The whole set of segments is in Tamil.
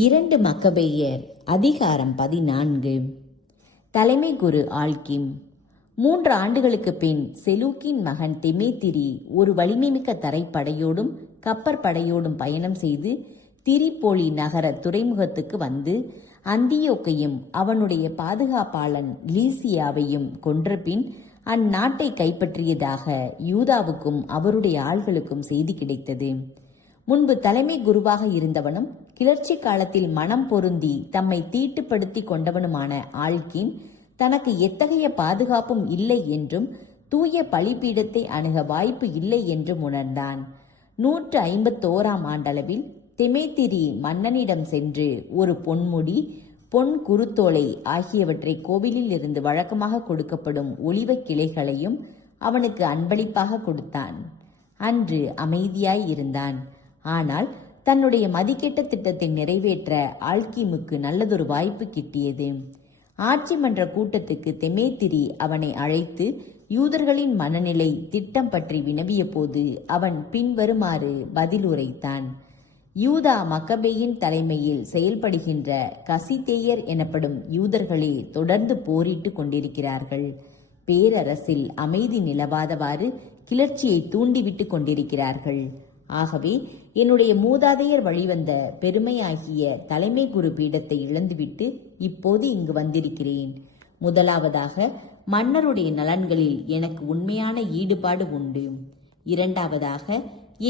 2 மக்கபேயர் அதிகாரம் 14. தலைமை குரு ஆல்கிம். 3 ஆண்டுகளுக்கு பின் செலூக்கின் மகன் தெமேத்திரி ஒரு வலிமைமிக்க தரைப்படையோடும் கப்பற்படையோடும் பயணம் செய்து திரிப்போலி நகர துறைமுகத்துக்கு வந்து அந்தியோக்கையும் அவனுடைய பாதுகாப்பாளன் லீசியாவையும் கொன்றபின் அந்நாட்டை கைப்பற்றியதாக யூதாவுக்கும் அவருடைய ஆள்களுக்கும் செய்தி கிடைத்தது. முன்பு தலைமை குருவாக இருந்தவனும் கிளர்ச்சி காலத்தில் மனம் பொருந்தி தம்மை தீட்டுப்படுத்தி கொண்டவனுமான ஆல்கிம் தனக்கு எத்தகைய பாதுகாப்பும் இல்லை என்றும் தூய பலிபீடத்தை அணுக வாய்ப்பு இல்லை என்றும் உணர்ந்தான். 151ஆம் ஆண்டளவில் தெமேத்திரி மன்னனிடம் சென்று ஒரு பொன்முடி, பொன் குருத்தோலை ஆகியவற்றை கோவிலில் இருந்து வழக்கமாக கொடுக்கப்படும் ஒலிவ கிளைகளையும் அவனுக்கு அன்பளிப்பாக கொடுத்தான். அன்று அமைதியாய் இருந்தான். ஆனால் தன்னுடைய மதிக்கெட்ட திட்டத்தை நிறைவேற்ற ஆல்கிமுக்கு நல்லதொரு வாய்ப்பு கிட்டியது. ஆட்சி மன்ற கூட்டத்துக்கு தெமேத்திரி அவனை அழைத்து யூதர்களின் மனநிலை திட்டம் பற்றி வினவிய போது அவன் பின்வருமாறு பதில் உரைத்தான். யூதா மக்கபேயின் தலைமையில் செயல்படுகின்ற கசிதேயர் எனப்படும் யூதர்களே தொடர்ந்து போரிட்டு கொண்டிருக்கிறார்கள். பேரரசில் அமைதி நிலவாதவாறு கிளர்ச்சியை தூண்டிவிட்டு கொண்டிருக்கிறார்கள். ஆகவே என்னுடைய மூதாதையர் வழிவந்த பெருமையாகிய தலைமை குரு பீடத்தை இழந்துவிட்டு இப்போது இங்கு வந்திருக்கிறேன். முதலாவதாக மன்னருடைய நலன்களில் எனக்கு உண்மையான ஈடுபாடு உண்டு. இரண்டாவதாக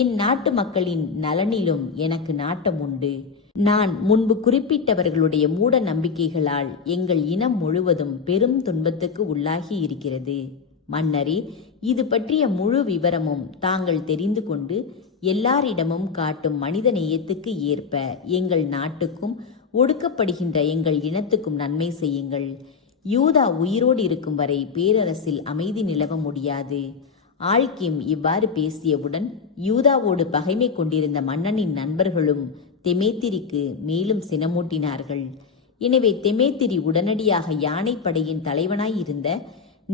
என் நாட்டு மக்களின் நலனிலும் எனக்கு நாட்டம் உண்டு. நான் முன்பு குறிப்பிட்டவர்களுடைய மூட நம்பிக்கைகளால் எங்கள் இனம் முழுவதும் பெரும் துன்பத்துக்கு உள்ளாகி இருக்கிறது. மன்னரே, இது பற்றிய முழு விவரமும் தாங்கள் தெரிந்து கொண்டு எல்லாரிடமும் காட்டும் மனித நேயத்துக்கு ஏற்ப எங்கள் நாட்டுக்கும் ஒடுக்கப்படுகின்ற எங்கள் இனத்துக்கும் நன்மை செய்யுங்கள். யூதா உயிரோடு இருக்கும் வரை பேரரசில் அமைதி நிலவ முடியாது. ஆல்கிம் இவ்வாறு பேசியவுடன் யூதாவோடு பகைமை கொண்டிருந்த மன்னனின் நண்பர்களும் தெமேத்திரிக்கு மேலும் சினமூட்டினார்கள். எனவே தெமேத்திரி உடனடியாக யானைப்படையின் தலைவனாயிருந்த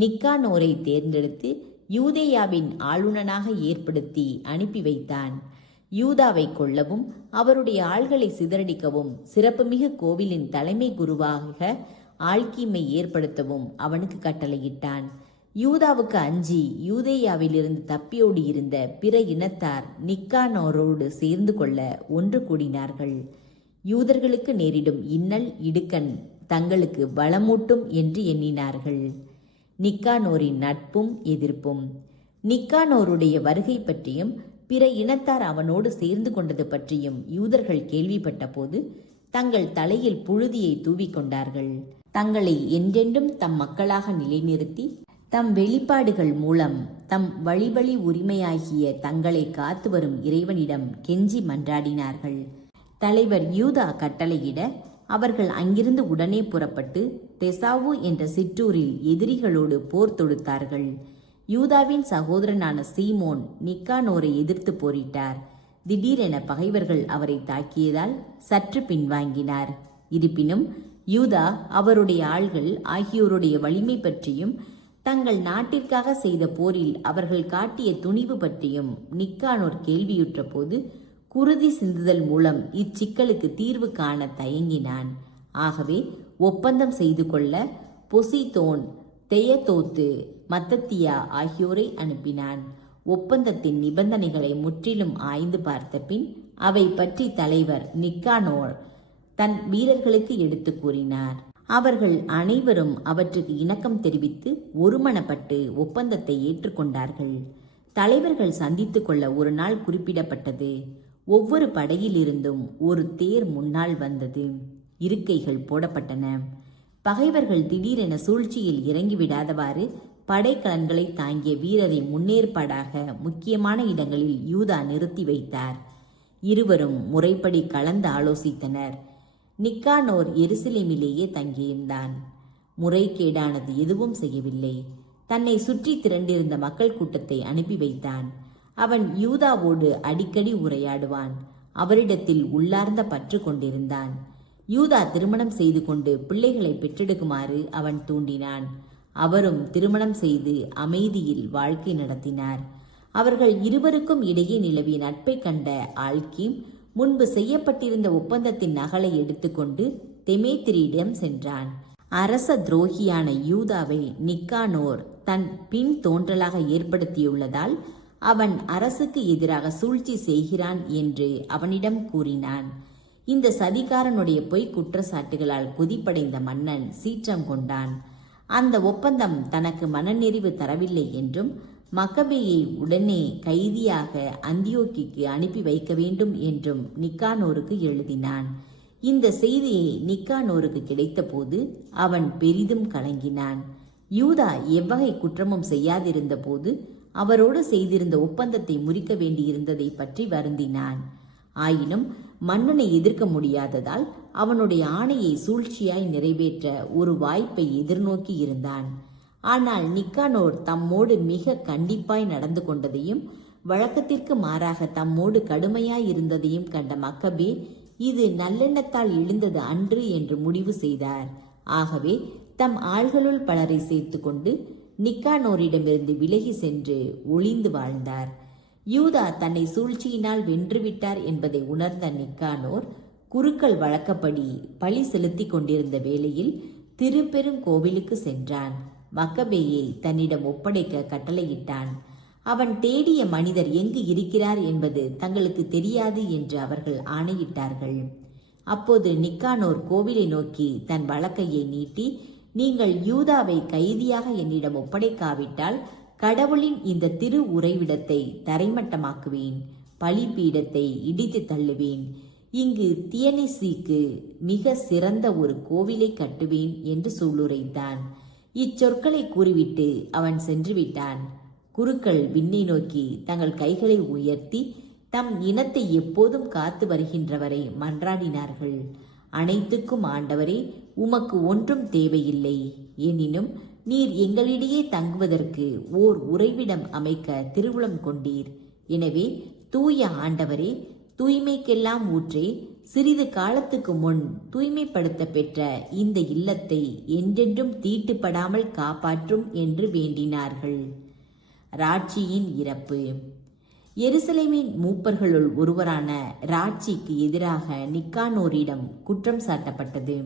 நிக்கானோரை தேர்ந்தெடுத்து யூதேயாவின் ஆளுநனாக ஏற்படுத்தி அனுப்பி வைத்தான். யூதாவை கொல்லவும் அவருடைய ஆள்களை சிதறடிக்கவும் சிறப்புமிகு கோவிலின் தலைமை குருவாக ஆல்கிமை ஏற்படுத்தவும் அவனுக்கு கட்டளையிட்டான். யூதாவுக்கு அஞ்சி யூதேயாவிலிருந்து தப்பியோடி இருந்த பிற இனத்தார் நிக்கானோரோடு சேர்ந்து கொள்ள ஒன்று கூடினார்கள். யூதர்களுக்கு நேரிடும் இன்னல் இடுக்கண் தங்களுக்கு பலமூட்டும் என்று எண்ணினார்கள். நிக்கானோரின் நட்பும் எதிர்ப்பும். நிக்கானோருடைய வருகை பற்றியும் பிற இனத்தார் அவனோடு சேர்ந்து கொண்டது பற்றியும் யூதர்கள் கேள்விப்பட்ட போது தங்கள் தலையில் புழுதியை தூவிக்கொண்டார்கள். தங்களை என்றென்றும் தம் மக்களாக நிலைநிறுத்தி தம் வெளிப்பாடுகள் மூலம் தம் வழிவழி உரிமையாகிய தங்களை காத்து வரும் இறைவனிடம் கெஞ்சி மன்றாடினார்கள். தலைவர் யூதா கட்டளையிட அவர்கள் அங்கிருந்து உடனே புறப்பட்டு தெசாவு என்ற சிற்றூரில் எதிரிகளோடு போர் தொடுத்தார்கள். யூதாவின் சகோதரனான சீமோன் நிக்கானோரை எதிர்த்து போரிட்டார். திடீரென பகைவர்கள் அவரை தாக்கியதால் சற்று பின்வாங்கினார். இருப்பினும் யூதா, அவருடைய ஆள்கள் ஆகியோருடைய வலிமை பற்றியும் தங்கள் நாட்டிற்காக செய்த போரில் அவர்கள் காட்டிய துணிவு பற்றியும் நிக்கானோர் கேள்வியுற்ற போது குருதி சிந்துதல் மூலம் இச்சிக்கலுக்கு தீர்வு காண தயங்கினான். ஆகவே ஒப்பந்தம் செய்து கொள்ள பொசிதோன், தெயதோத்து, மத்தத்தியா ஆகியோரை அனுப்பினான். ஒப்பந்தத்தின் நிபந்தனைகளை முற்றிலும் ஆய்ந்து பார்த்த பின் அவை பற்றி தலைவர் நிக்கானோர் தன் வீரர்களுக்கு எடுத்து கூறினார். அவர்கள் அனைவரும் அவற்றுக்கு இணக்கம் தெரிவித்து ஒருமனப்பட்டு ஒப்பந்தத்தை ஏற்றுக்கொண்டார்கள். தலைவர்கள் சந்தித்து கொள்ள ஒரு நாள் குறிப்பிடப்பட்டது. ஒவ்வொரு படையிலிருந்தும் ஒரு தேர் முன்னால் வந்தது. இருக்கைகள் போடப்பட்டன. பகைவர்கள் திடீரென சூழ்ச்சியில் இறங்கிவிடாதவாறு படைக்கலன்களை தாங்கிய வீரரை முன்னேற்பாடாக முக்கியமான இடங்களில் யூதா நிறுத்தி வைத்தார். இருவரும் முறைப்படி கலந்து ஆலோசித்தனர். நிக்கானோர் எருசலேமிலேயே தங்கியிருந்தான். முறைகேடானது எதுவும் செய்யவில்லை. தன்னை சுற்றி திரண்டிருந்த மக்கள் கூட்டத்தை அனுப்பி வைத்தான். அவன் யூதாவோடு அடிக்கடி உரையாடுவான். அவரிடத்தில் உள்ளார்ந்த பற்று கொண்டிருந்தான். யூதா திருமணம் செய்து கொண்டு பிள்ளைகளை பெற்றெடுக்குமாறு அவன் தூண்டினான். அவரும் திருமணம் செய்து அமைதியில் வாழ்க்கை நடத்தினார். அவர்கள் இருவருக்கும் இடையே நிலவிய நட்பை கண்ட ஆல்கிம் முன்பு செய்யப்பட்டிருந்த ஒப்பந்தத்தின் நகலை எடுத்துக்கொண்டு தெமேத்திரியிடம் சென்றான். அரச துரோகியான யூதாவை நிக்கானோர் தன் பின் தோன்றலாக ஏற்படுத்தியுள்ளதால் அவன் அரசுக்கு எதிராக சூழ்ச்சி செய்கிறான் என்று அவனிடம் கூறினான். இந்த சதிகாரனுடைய பொய் குற்றச்சாட்டுகளால் கொதிப்படைந்த மன்னன் சீற்றம் கொண்டான். அந்த ஒப்பந்தம் தனக்கு மனநெறிவு தரவில்லை என்றும் மக்கபேயை உடனே கைதியாக அந்தியோக்கிக்கு அனுப்பி வைக்க வேண்டும் என்றும் நிக்கானோருக்கு எழுதினான். இந்த செய்தியை நிக்கானோருக்கு கிடைத்தபோது அவன் பெரிதும் கலங்கினான். யூதா எவ்வகை குற்றமும் செய்யாதிருந்த போது அவரோடு செய்திருந்த ஒப்பந்தத்தை முறிக்க வேண்டியிருந்ததை பற்றி வருந்தினான். ஆயினும் மன்னனை எதிர்க்க முடியாததால் அவனுடைய ஆணையை சூழ்ச்சியாய் நிறைவேற்ற ஒரு வாய்ப்பை எதிர்நோக்கி இருந்தான். ஆனால் நிக்கானோர் தம்மோடு மிக கண்டிப்பாய் நடந்து கொண்டதையும் வழக்கத்திற்கு மாறாக தம்மோடு கடுமையாய் இருந்ததையும் கண்ட மக்கபே இது நல்லெண்ணத்தால் எழுந்தது அன்று என்று முடிவு செய்தார். ஆகவே தம் ஆள்களுள் பலரை சேர்த்து கொண்டு நிக்கானோரிடமிருந்து விலகி சென்று ஒளிந்து வாழ்ந்தார். யூதா தன்னை சூழ்ச்சியினால் வென்றுவிட்டார் என்பதை உணர்ந்த நிக்கானோர் குருக்கள் வழக்கப்படி பழி செலுத்தி கொண்டிருந்த வேளையில் திருப்பெருங்கோவிலுக்கு சென்றான். மக்கபேயை தன்னிடம் ஒப்படைக்க கட்டளையிட்டான். அவன் தேடிய மனிதர் எங்கு இருக்கிறார் என்பது தங்களுக்கு தெரியாது என்று அவர்கள் ஆணையிட்டார்கள். அப்போது நிக்கானோர் கோவிலை நோக்கி தன் வலக்கையை நீட்டி, நீங்கள் யூதாவை கைதியாக என்னிடம் ஒப்படைக்காவிட்டால் கடவுளின் இந்த திரு உறைவிடத்தை தரைமட்டமாக்குவேன், பலிபீடத்தை இடித்து தள்ளுவேன், இங்கு தியனிசிக்கு மிக சிறந்த ஒரு கோவிலை கட்டுவேன் என்று சூளுரைத்தான். இச்சொற்களை கூறிவிட்டு அவன் சென்று விட்டான். குருக்கள் விண்ணை நோக்கி தங்கள் கைகளை உயர்த்தி தம் இனத்தை எப்போதும் காத்து வருகின்றவரை மன்றாடினார்கள். அனைத்துக்கும் ஆண்டவரே, உமக்கு ஒன்றும் தேவையில்லை. எனினும் நீர் எங்களிடையே தங்குவதற்கு ஓர் உறைவிடம் அமைக்க திருவுளம் கொண்டீர். எனவே தூய ஆண்டவரே, தூய்மைக்கெல்லாம் ஊற்றே, சிறிது காலத்துக்கு முன் தூய்மைப்படுத்த பெற்ற இந்த இல்லத்தை என்றென்றும் தீட்டுப்படாமல் காப்பாற்றும் என்று வேண்டினார்கள். ராட்சியின் இறப்பு. எருசலேமின் மூப்பர்களுள் ஒருவரான ராட்சிக்கு எதிராக நிக்கானோரிடம் குற்றம் சாட்டப்பட்டது.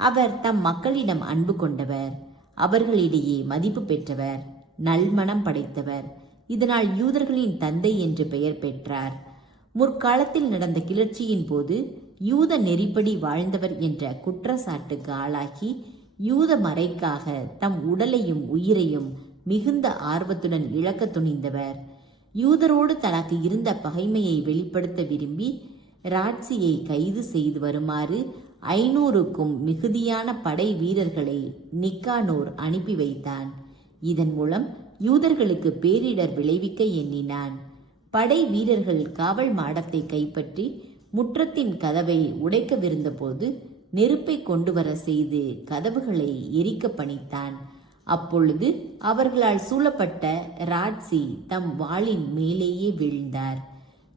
அவர் தம் மக்களிடம் அன்பு கொண்டவர், அவர்களிடையே மதிப்பு பெற்றவர், நல்மனம் படைத்தவர். இதனால் யூதர்களின் தந்தை என்று பெயர் பெற்றார். முற்காலத்தில் நடந்த கிளர்ச்சியின் போது யூத நெறிப்படி வாழ்ந்தவர் என்ற குற்றச்சாட்டுக்கு ஆளாகி யூத மறைக்காக தம் உடலையும் உயிரையும் மிகுந்த ஆர்வத்துடன் இழக்க துணிந்தவர். யூதரோடு தனக்கு இருந்த பகைமையை வெளிப்படுத்த விரும்பி ராட்சியை கைது செய்து வருமாறு 500க்கும் மிகுதியான படை வீரர்களை நிக்கானோர் அனுப்பி வைத்தான். இதன் மூலம் யூதர்களுக்கு பேரிடர் விளைவிக்க எண்ணினான். படை வீரர்கள் காவல் மாடத்தை கைப்பற்றி முற்றத்தின் கதவை உடைக்கவிருந்த போது நெருப்பை கொண்டு வர செய்து கதவுகளை எரிக்க பணித்தான். அப்பொழுது அவர்களால் சூழப்பட்ட ராட்சி தம் வாளின் மேலேயே வீழ்ந்தார்.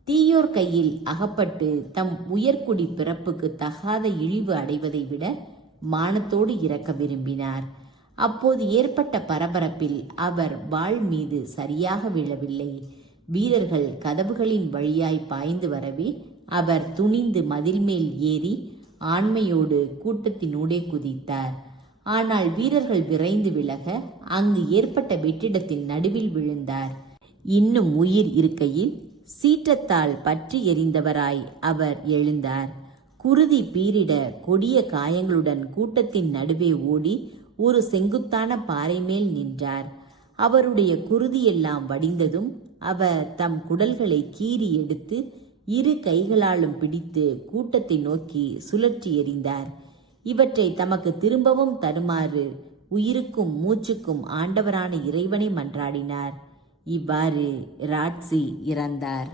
தீயோர் கையில் அகப்பட்டு தம் உயர்குடி பிறப்புக்கு தகாத இழிவு அடைவதை விட மானத்தோடு இறக்க விரும்பினார். அப்போது ஏற்பட்ட பரபரப்பில் அவர் வாள் மீது சரியாக விழவில்லை. வீரர்கள் கதவுகளின் வழியாய் பாய்ந்து வரவே அவர் துணிந்து மதில் மேல் ஏறி ஆண்மையோடு கூட்டத்தினூடே குதித்தார். ஆனால் வீரர்கள் விரைந்து விலக அங்கு ஏற்பட்ட வெற்றிடத்தின் நடுவில் விழுந்தார். இன்னும் உயிர் இருக்கையில் சீற்றத்தால் பற்றி எறிந்தவராய் அவர் எழுந்தார். குருதி பீரிட கொடிய காயங்களுடன் கூட்டத்தின் நடுவே ஓடி ஒரு செங்குத்தான பாறை மேல் நின்றார். அவருடைய குருதியெல்லாம் வடிந்ததும் அவர் தம் குடல்களை கீறி எடுத்து இரு கைகளாலும் பிடித்து கூட்டத்தை நோக்கி சுழற்றி எறிந்தார். இவற்றை தமக்கு திரும்பவும் தருமாறு உயிருக்கும் மூச்சுக்கும் ஆண்டவரான இறைவனை மன்றாடினார். இவ்வாறு ராட்சி இறந்தார்.